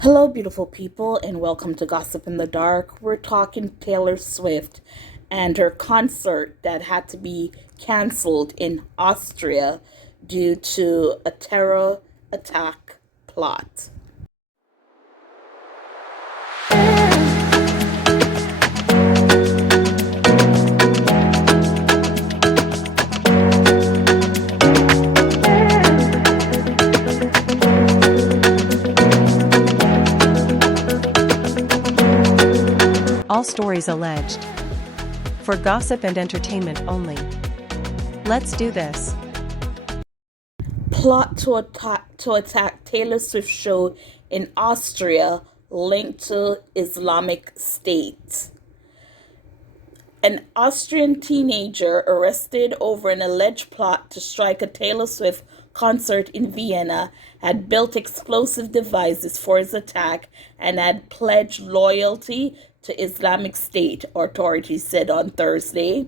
Hello, beautiful people, and welcome to Gossip in the Dark. We're talking Taylor Swift and her concert that had to be canceled in Austria due to a terror attack plot. All stories alleged. For gossip and entertainment only. Let's do this. Plot to attack Taylor Swift show in Austria linked to Islamic State. An Austrian teenager arrested over an alleged plot to strike a Taylor Swift concert in Vienna had built explosive devices for his attack and had pledged loyalty to Islamic State, authorities said on Thursday.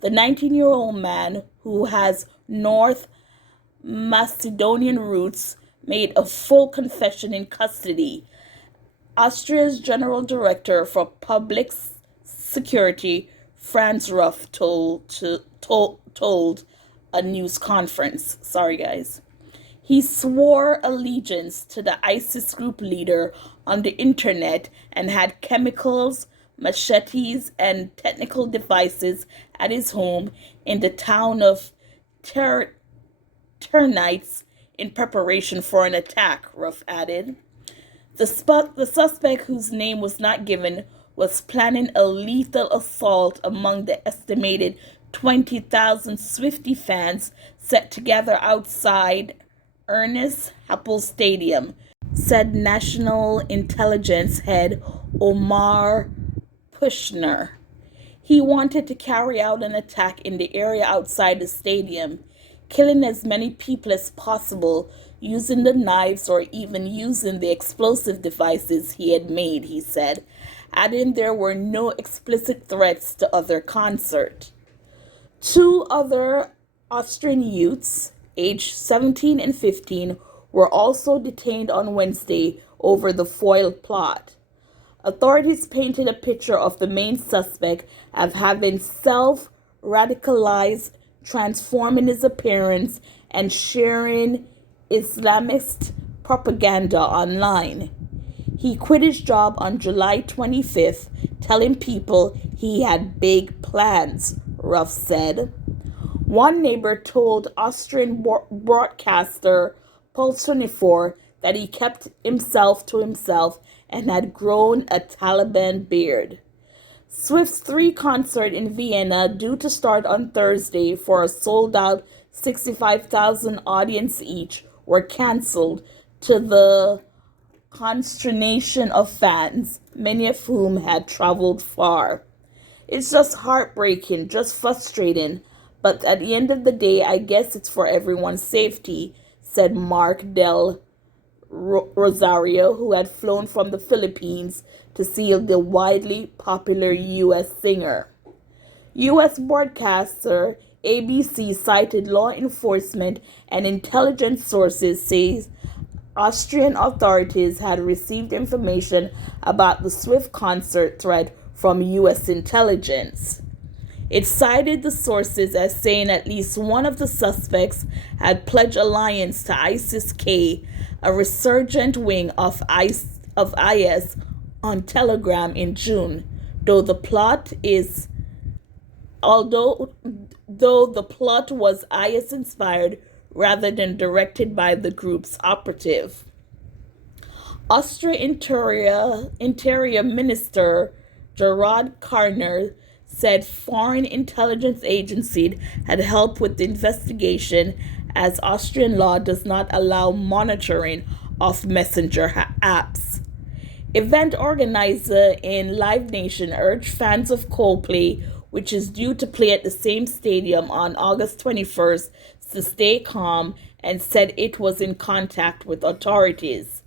The 19-year-old man, who has North Macedonian roots, made a full confession in custody. Austria's General Director for Public Security, Franz Ruff, told a news conference. Sorry, guys. He swore allegiance to the ISIS group leader on the internet and had chemicals, machetes, and technical devices at his home in the town of Ternites in preparation for an attack, Ruff added. The suspect, whose name was not given, was planning a lethal assault among the estimated 20,000 Swiftie fans set together outside Ernest Happel Stadium, said National Intelligence Head Omar Pushner. He wanted to carry out an attack in the area outside the stadium, killing as many people as possible using the knives or even using the explosive devices he had made, he said, adding there were no explicit threats to other concert. Two other Austrian youths, aged 17 and 15, were also detained on Wednesday over the foiled plot. Authorities painted a picture of the main suspect as having self-radicalized, transforming his appearance, and sharing Islamist propaganda online. He quit his job on July 25th, telling people he had big plans, Ruff said. One neighbor told Austrian broadcaster Pulse 24 that he kept himself to himself and had grown a Taliban beard. Swift's three concert in Vienna, due to start on Thursday for a sold-out 65,000 audience each, were cancelled to the consternation of fans, many of whom had traveled far. It's just heartbreaking, just frustrating, but at the end of the day, I guess it's for everyone's safety, said Mark Del Rosario, who had flown from the Philippines to see the widely popular U.S. singer. U.S. broadcaster ABC cited law enforcement and intelligence sources says Austrian authorities had received information about the Swift concert threat from U.S. intelligence. It cited the sources as saying at least one of the suspects had pledged alliance to ISIS-K, a resurgent wing of IS on Telegram in June, though the plot was IS inspired rather than directed by the group's operative. Austria Interior Minister Gerard Karner said foreign intelligence agencies had helped with the investigation as Austrian law does not allow monitoring of messenger apps. Event organizer in Live Nation urged fans of Coldplay, which is due to play at the same stadium on August 21st, to stay calm and said it was in contact with authorities.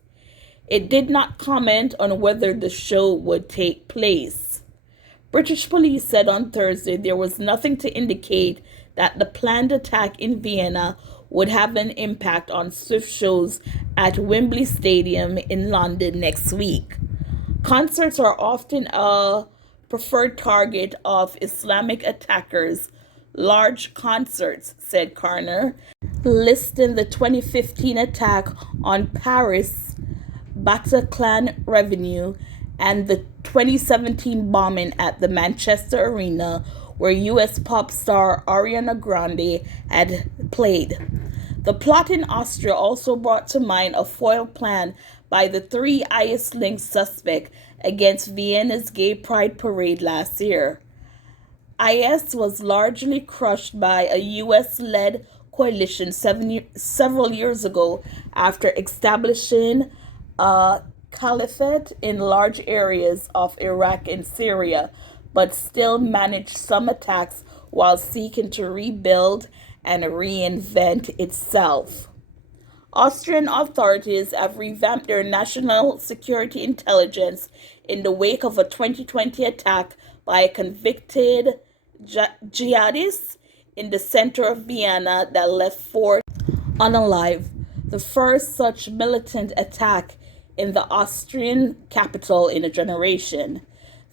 It did not comment on whether the show would take place. British police said on Thursday there was nothing to indicate that the planned attack in Vienna would have an impact on Swift shows at Wembley Stadium in London next week. Concerts are often a preferred target of Islamic attackers. Large concerts, said Carner, listing the 2015 attack on Paris Bataclan Revenue and the 2017 bombing at the Manchester Arena, where U.S. pop star Ariana Grande had played. The plot in Austria also brought to mind a foil plan by the three IS-linked suspects against Vienna's Gay Pride Parade last year. IS was largely crushed by a U.S.-led coalition several years ago after establishing a caliphate in large areas of Iraq and Syria, but still managed some attacks while seeking to rebuild and reinvent itself. Austrian authorities have revamped their national security intelligence in the wake of a 2020 attack by a convicted jihadist in the center of Vienna that left four unalive, the first such militant attack in the Austrian capital in a generation.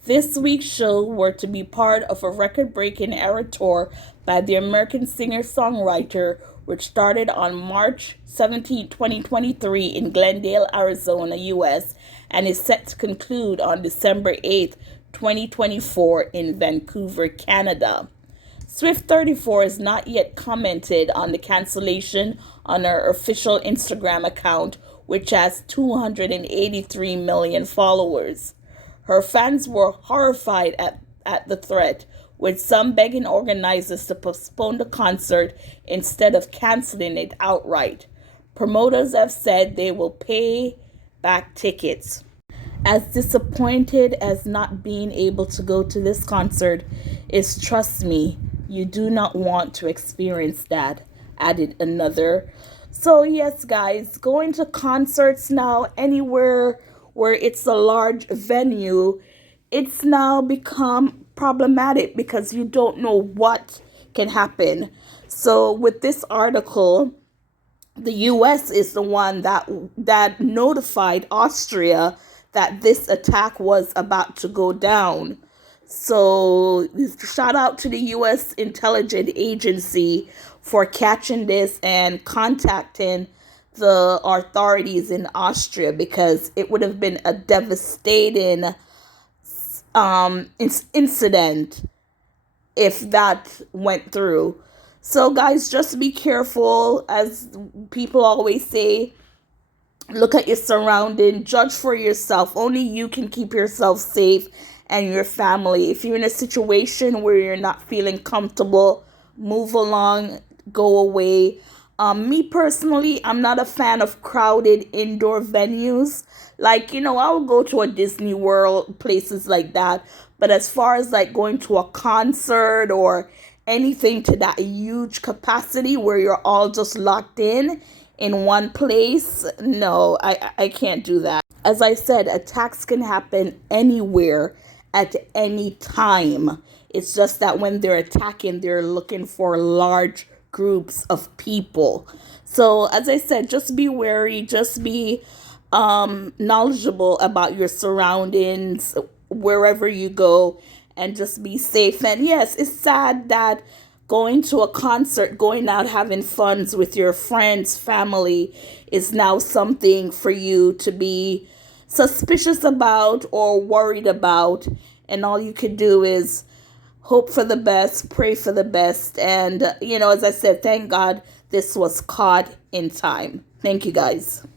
This week's show were to be part of a record-breaking era tour by the American singer-songwriter, which started on March 17, 2023 in Glendale, Arizona, U.S., and is set to conclude on December 8, 2024 in Vancouver, Canada. Swift 34 has not yet commented on the cancellation on her official Instagram account, which has 283 million followers. Her fans were horrified at the threat, with some begging organizers to postpone the concert instead of canceling it outright. Promoters have said they will pay back tickets. As disappointed as not being able to go to this concert is, trust me, you do not want to experience that, added another. So yes, guys, going to concerts now, anywhere where it's a large venue, it's now become problematic because you don't know what can happen. So with this article, the U.S. is the one that notified Austria that this attack was about to go down. So shout out to the U.S. intelligence agency for catching this and contacting the authorities in Austria, because it would have been a devastating incident if that went through. So guys, just be careful. As people always say, look at your surrounding, judge for yourself. Only you can keep yourself safe and your family. If you're in a situation where you're not feeling comfortable, move along, go away. Me personally, I'm not a fan of crowded indoor venues. Like, I'll go to a Disney World, places like that. But as far as like going to a concert or anything to that huge capacity where you're all just locked in one place, no, I can't do that. As I said, attacks can happen anywhere at any time. It's just that when they're attacking, they're looking for large groups of people. So as I said, just be wary, just be knowledgeable about your surroundings wherever you go, and just be safe. And yes, it's sad that going to a concert, going out having fun with your friends, family, is now something for you to be suspicious about or worried about. And all you could do is hope for the best, pray for the best. And, as I said, thank God this was caught in time. Thank you, guys.